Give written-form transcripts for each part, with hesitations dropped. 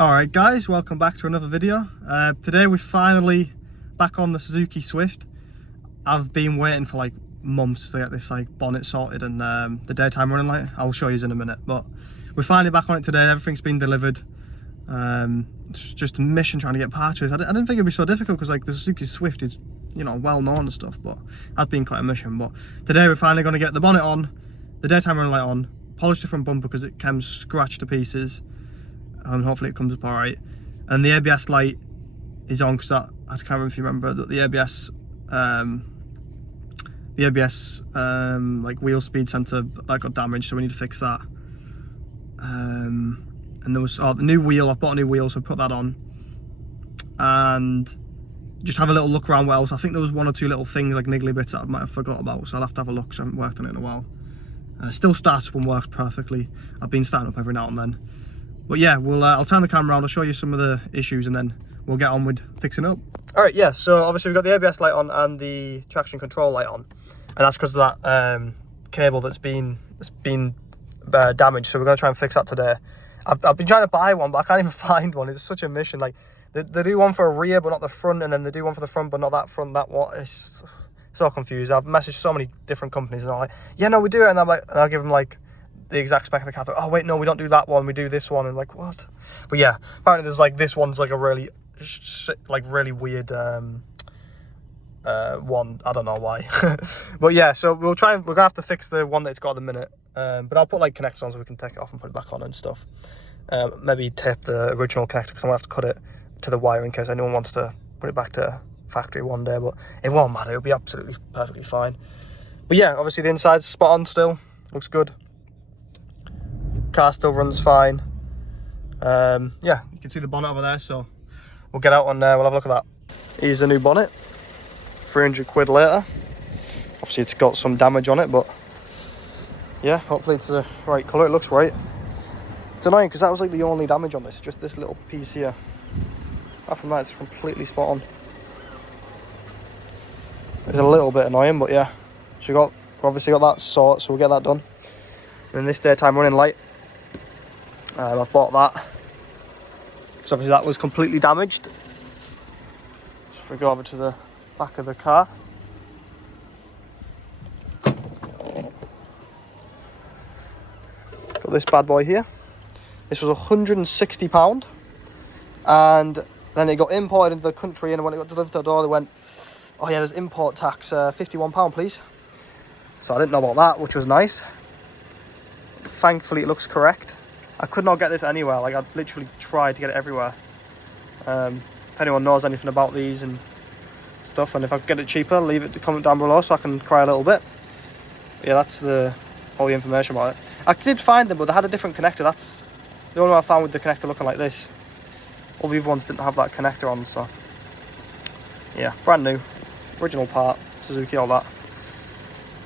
Alright guys, welcome back to another video. Today we're finally back on the Suzuki Swift. I've been waiting for like months to get this like bonnet sorted and the daytime running light. I'll show you in a minute, but we're finally back on it today. Everything's been delivered. It's just a mission trying to get parts. I didn't think it'd be so difficult because like the Suzuki Swift is, you know, well known and stuff, but that's been quite a mission. But today we're finally going to get the bonnet on, the daytime running light on, polish the front bumper because it came scratched to pieces. Hopefully it comes up all right, and the ABS light is on because I can't remember if you remember that the ABS like wheel speed sensor that got damaged, so we need to fix that. And there was the new wheel. I've bought a new wheel, so I put that on and just have a little look around what else. I think there was one or two little things like niggly bits that I might have forgot about, so I'll have to have a look because I haven't worked on it in a while. Still starts up and works perfectly. I've been starting up every now and then. But yeah, I'll turn the camera around, I'll show you some of the issues and then we'll get on with fixing it up. Alright, yeah, so obviously we've got the ABS light on and the traction control light on. And that's because of that cable that's been damaged, so we're going to try and fix that today. I've been trying to buy one, but I can't even find one. It's such a mission. Like, they do one for a rear but not the front, and then they do one for the front but not that front, that what. It's so confused. I've messaged so many different companies and I'm like, yeah, no, we do it. And I'm like, and I'll give them like the exact spec of the car. Oh wait, no, we don't do that one, we do this one. And like, what? But yeah, apparently there's like, this one's like a really weird one. I don't know why. But yeah, so we're gonna have to fix the one that it's got at the minute. But I'll put like connectors on so we can take it off and put it back on and stuff. Maybe tape the original connector because I'm gonna have to cut it to the wire in case anyone wants to put it back to factory one day, but it won't matter, it'll be absolutely perfectly fine. But yeah, obviously the inside's spot on still, looks good. Car still runs fine. Yeah, you can see the bonnet over there, so we'll get out and we'll have a look at that. Here's a new bonnet, 300 quid later. Obviously it's got some damage on it, but yeah, hopefully it's the right colour, it looks right. It's annoying because that was like the only damage on this, just this little piece here. Apart from that, it's completely spot on. It's a little bit annoying, but yeah. So we've obviously got that sort, so we'll get that done. And then this daytime running light, I've bought that because obviously that was completely damaged. So if we go over to the back of the car, got this bad boy here. This was £160, and then it got imported into the country, and when it got delivered to the door they went, oh yeah, there's import tax, £51 please. So I didn't know about that, which was nice. Thankfully it looks correct. I could not get this anywhere, like I've literally tried to get it everywhere. If anyone knows anything about these and stuff, and if I could get it cheaper, leave it to comment down below so I can cry a little bit. But yeah, that's all the information about it. I did find them, but they had a different connector. That's the only one I found with the connector looking like this. All the other ones didn't have that connector on, so yeah, brand new, original part, Suzuki, all that.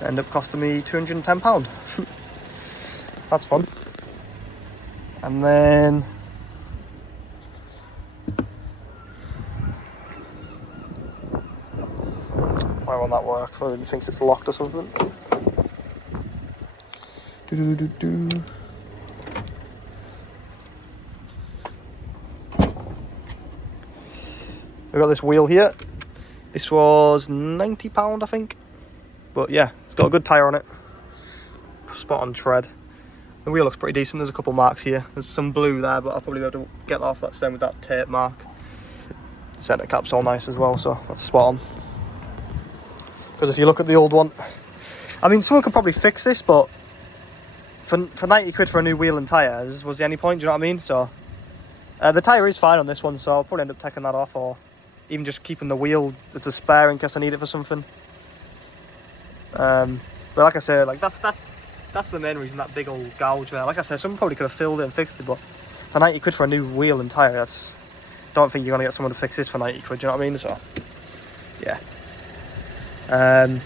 Ended up costing me £210. That's fun. And then why won't that work? Maybe he thinks it's locked or something. We've got this wheel here. This was £90, I think. But yeah, it's got a good tyre on it. Spot on tread. The wheel looks pretty decent. There's a couple marks here. There's some blue there, but I'll probably be able to get off that same with that tape mark. Centre cap's all nice as well, so that's spot on. Because if you look at the old one, I mean, someone could probably fix this, but for 90 quid for a new wheel and tyre, was the any point, do you know what I mean? So the tyre is fine on this one, so I'll probably end up taking that off, or even just keeping the wheel as a spare in case I need it for something. But like I said, like that's the main reason, that big old gouge there. Like I said, someone probably could have filled it and fixed it, but for 90 quid for a new wheel and tyre, don't think you're going to get someone to fix this for 90 quid, do you know what I mean? So, yeah. But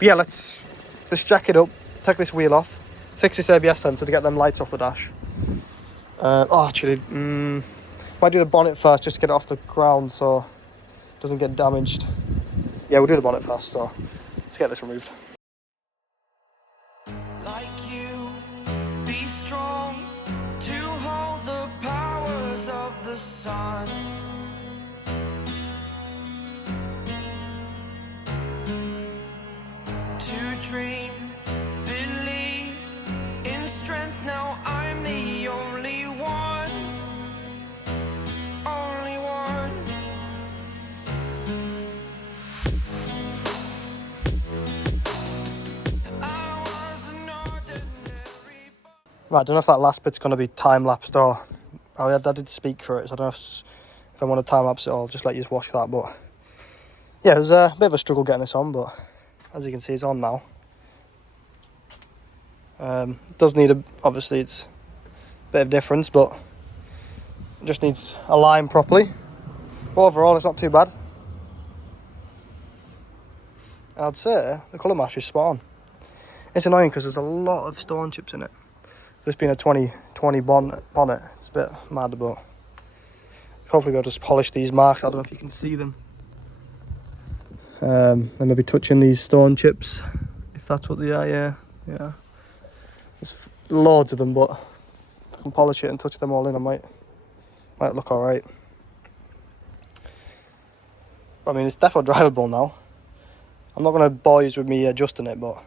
yeah, let's jack it up, take this wheel off, fix this ABS sensor to get them lights off the dash. Actually, might do the bonnet first just to get it off the ground so it doesn't get damaged. Yeah, we'll do the bonnet first, so let's get this removed. Like you, be strong to hold the powers of the sun. To dream, believe in strength. Now I'm the only one, only one. I was an ordinary boy. Right, I don't know if that last bit's going to be time-lapsed or... I did speak for it, so I don't know if I want to time-lapse it or I'll just let you just watch that, but... Yeah, it was a bit of a struggle getting this on, but as you can see, it's on now. It does need obviously it's a bit of difference, but it just needs aligned properly. But overall, it's not too bad. I'd say the colour match is spot on. It's annoying because there's a lot of stone chips in it. This being a 2020 bonnet, it's a bit mad, but hopefully I'll just polish these marks. I don't know if you can see them. And maybe touching these stone chips, if that's what they are. Yeah. There's loads of them, but if I can polish it and touch them all in, I might look all right. I mean, it's definitely drivable now. I'm not going to bore you with me adjusting it, but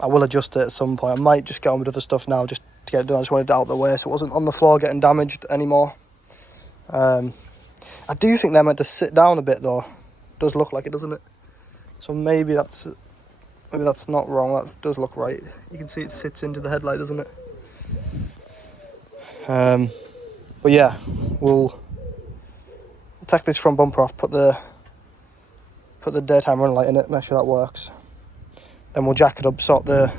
I will adjust it at some point. I might just get on with other stuff now just to get it done. I just wanted it out of the way so it wasn't on the floor getting damaged anymore. I do think they're meant to sit down a bit though. It does look like it, doesn't it? So maybe that's not wrong. That does look right. You can see it sits into the headlight, doesn't it? But yeah, we'll take this front bumper off, put the daytime running light in it, make sure that works. Then we'll jack it up, sort the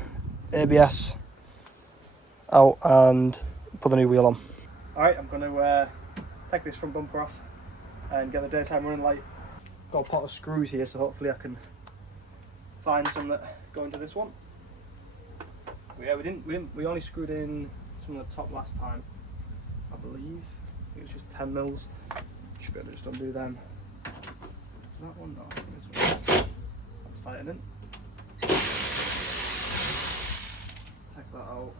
ABS out and put the new wheel on. Alright, I'm going to take this front bumper off and get the daytime running light. Got a pot of screws here, so hopefully I can find some that go into this one. But yeah, we only screwed in some of the top last time, I believe. I think it was just 10 mils. Should be able to just undo them. Is that one? No, I think this one. That's tightening. Take that out.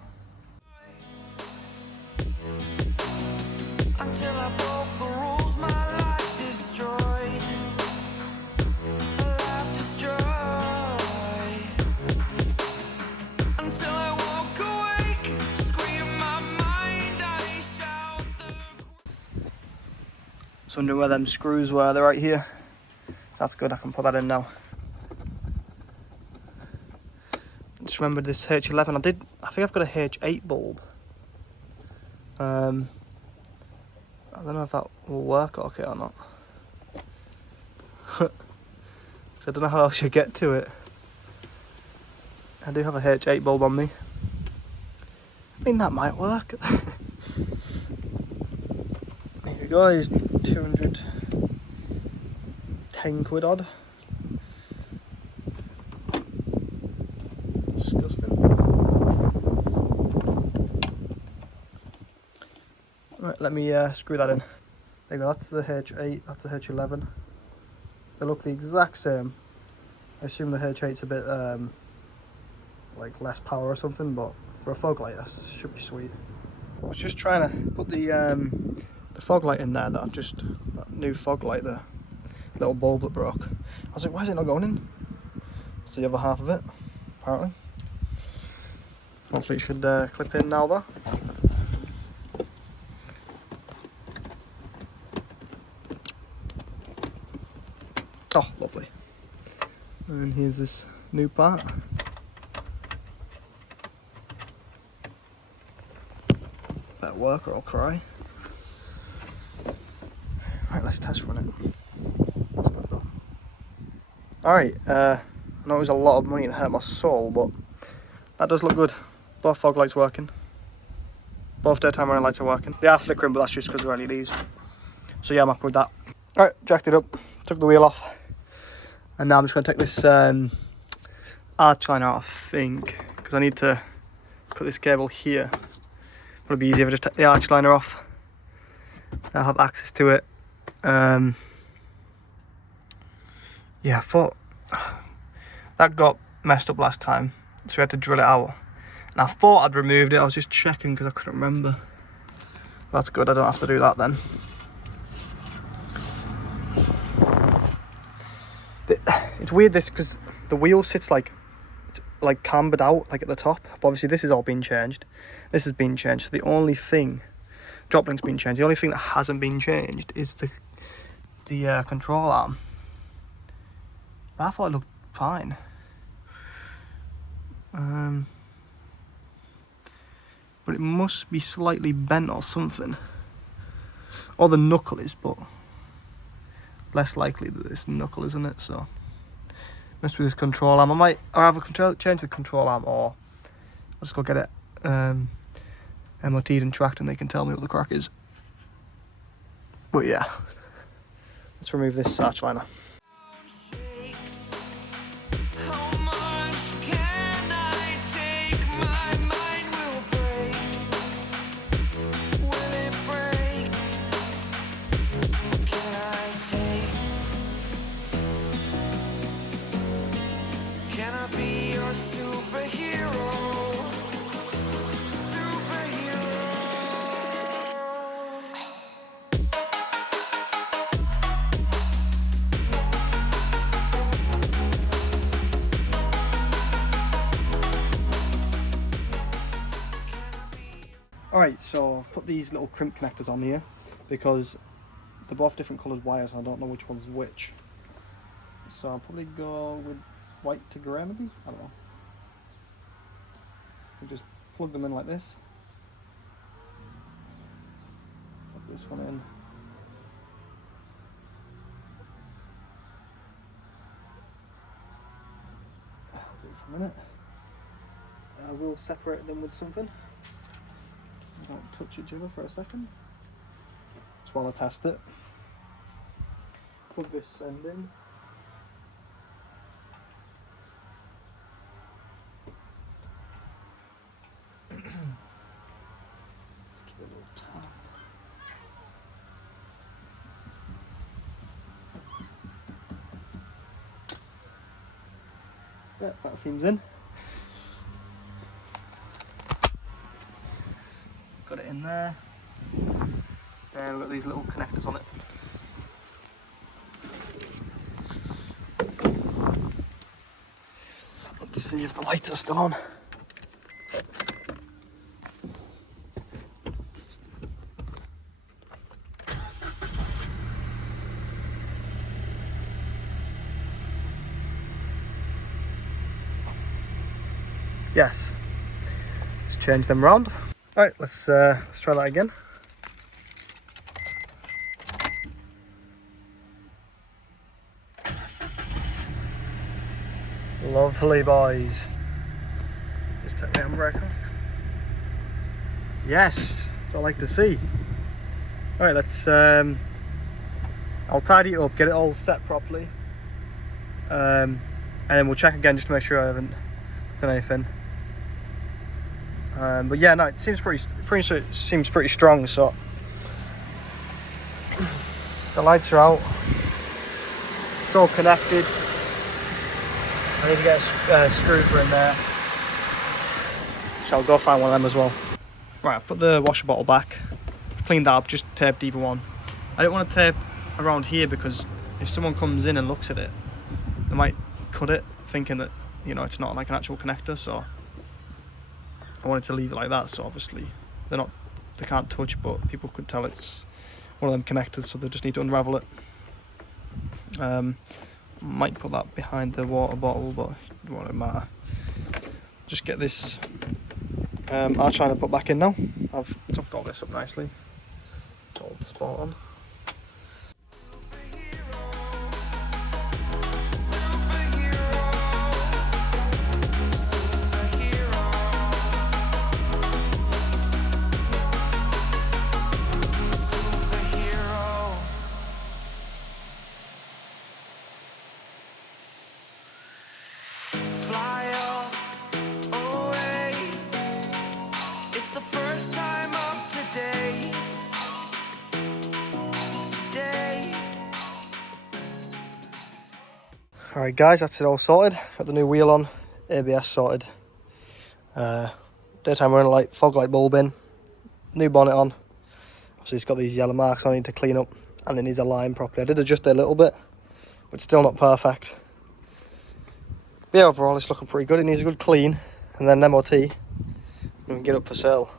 Until I broke the rules, my life destroyed. A life destroyed. Until I walk awake, scream my mind, I shout the... So wondering where them screws were, they're right here. That's good, I can put that in now. Just remembered this H11. I think I've got a H8 bulb. I don't know if that will work okay or not. Because I don't know how else you get to it. I do have a H8 bulb on me. I mean, that might work. There we go, here's 210 quid odd. Disgusting. Right, let me screw that in. There you go, that's the H8, that's the H11. They look the exact same. I assume the H8's a bit like less power or something, but for a fog light, that should be sweet. I was just trying to put the fog light in there that new fog light, the little bulb that broke. I was like, why is it not going in? It's the other half of it, apparently. Hopefully it should clip in now though. Oh, lovely. And here's this new part. Better work or I'll cry. Right, let's test run it. Alright, I know it was a lot of money and hurt my soul, but that does look good. Both fog lights working. Both daytime running lights are working. They are flickering, but that's just because they're LEDs. So yeah, I'm happy with that. Alright, jacked it up, took the wheel off. And now I'm just going to take this arch line out, I think, because I need to put this cable here. Probably be easier if I just take the arch liner off. I'll have access to it. Yeah, I thought that got messed up last time, so we had to drill it out. And I thought I'd removed it. I was just checking because I couldn't remember. That's good, I don't have to do that then. It's weird this, because the wheel sits like, it's like cambered out, like at the top. But obviously this has all been changed. This has been changed. So the only thing, drop link's been changed. The only thing that hasn't been changed is the control arm. But I thought it looked fine. But it must be slightly bent or something. Or the knuckle is, but less likely that it's the knuckle, isn't it? So must be this control arm. I might either change the control arm, or I'll just go get it MOT'd and tracked, and they can tell me what the crack is. But yeah, let's remove this arch liner. Shakes. How much can I take? My mind will break. Will it break? Can I take? Can I be your superhero? Superhero. Alright, so I've put these little crimp connectors on here because they're both different coloured wires and I don't know which one's which. So I'll probably go with white to grey maybe? I don't know. You just plug them in like this. Plug this one in. I'll do it for a minute. I will separate them with something. Don't touch each other for a second. Just while I test it. Plug this end in. Just a little tap. Yeah, that seems in. Got it in there. And we've got these little connectors on it. Let's see if the lights are still on. Yes. Let's change them round. Alright, let's try that again. Lovely, boys. Just take the handbrake off. Yes, that's what I like to see. Alright, let's I'll tidy it up, get it all set properly. And then we'll check again just to make sure I haven't done anything. But yeah, no, it seems pretty strong. So the lights are out. It's all connected. I need to get a screwdriver in there. So I'll go find one of them as well. Right, I've put the washer bottle back. I've cleaned that up, just taped either one. I didn't want to tape around here because if someone comes in and looks at it, they might cut it, thinking that, you know, it's not like an actual connector. So I wanted to leave it like that, so obviously they can't touch, but people could tell it's one of them connectors, so they just need to unravel it. Might put that behind the water bottle, but it won't matter. Just get this arch liner put back in now. I've tucked all this up nicely. It's all spot on. Alright guys, that's it all sorted. Got the new wheel on, ABS sorted. Daytime running light, fog light bulb in, new bonnet on. So it's got these yellow marks I need to clean up, and it needs a line properly. I did adjust it a little bit, but still not perfect. But yeah, overall it's looking pretty good. It needs a good clean and then an MOT, and we can get up for sale.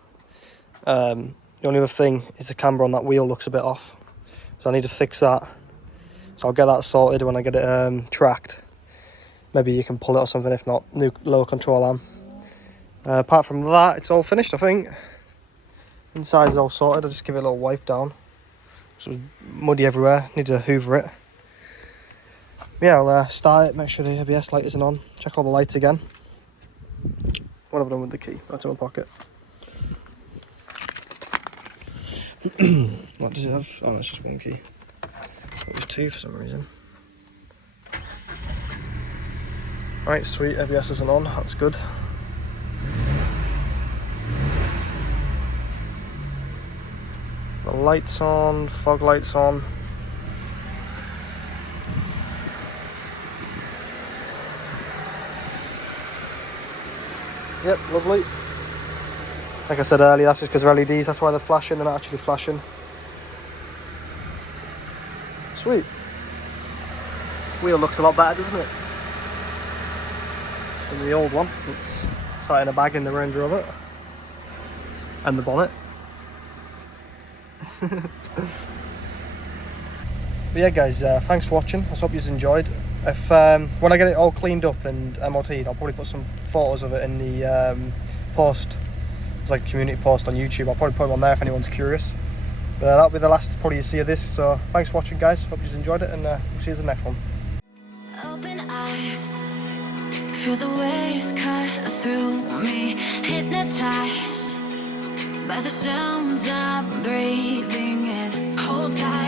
The only other thing is the camber on that wheel looks a bit off, so I need to fix that. So I'll get that sorted when I get it tracked. Maybe you can pull it or something, if not, new lower control arm. Apart from that, it's all finished, I think. Inside's all sorted. I'll just give it a little wipe down. So it was muddy everywhere, need to hoover it. Yeah, I'll start it, make sure the ABS light isn't on, check all the lights again. What have I done with the key? That's in my pocket. What does it have? Oh, that's just one key. It was two for some reason. Right, sweet, ABS isn't on, that's good. The lights on, fog lights on. Yep, lovely. Like I said earlier, that's just because of LEDs, that's why they're flashing, they're not actually flashing. Sweet. Wheel looks a lot better, doesn't it? Than the old one. It's sat in a bag in the Range Rover. And the bonnet. But yeah guys, thanks for watching. I hope you enjoyed. If when I get it all cleaned up and MOT'd, I'll probably put some photos of it in the post. It's like a community post on YouTube. I'll probably put them on there if anyone's curious. But that'll be the last probably you see of this. So thanks for watching guys. Hope you enjoyed it, and we'll see you in the next one. Open eye, feel the waves cut through me, hypnotized by the sounds I'm breathing in. Hold tight.